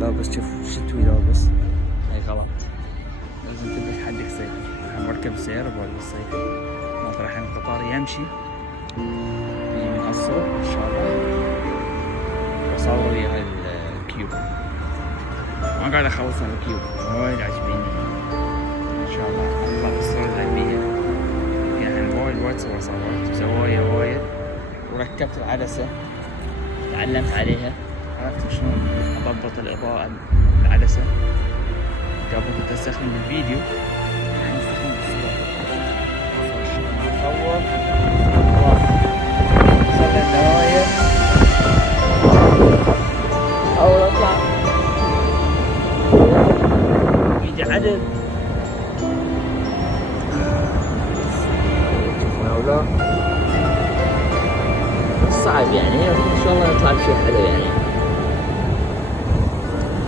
لابس شوف شتوي لابس، هاي غلط، لازم تلبس حدك صيفي. راح نركب السيارة بولبس صيفي، ما راح القطار يمشي يجي من الصوب ان شاء الله، وصور ويا الكيوب. ما قاعد اخلص على الكيوب، وايد عاجبيني ان شاء الله اطلع بالصورة الغربية. يعني وايد صورت زوايا وايد، وركبت العدسة تعلمت عليها، عرفت شلون اضبط الاضاءة بالعدسة. قبل كنت استخدم بالفيديو، الحين استخدم بالصور. اصور وصل النوايا اول اطلع ايدي عدل ولا صعب يعني، ان شاء الله يطلع بشيء حلو يعني.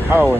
حاول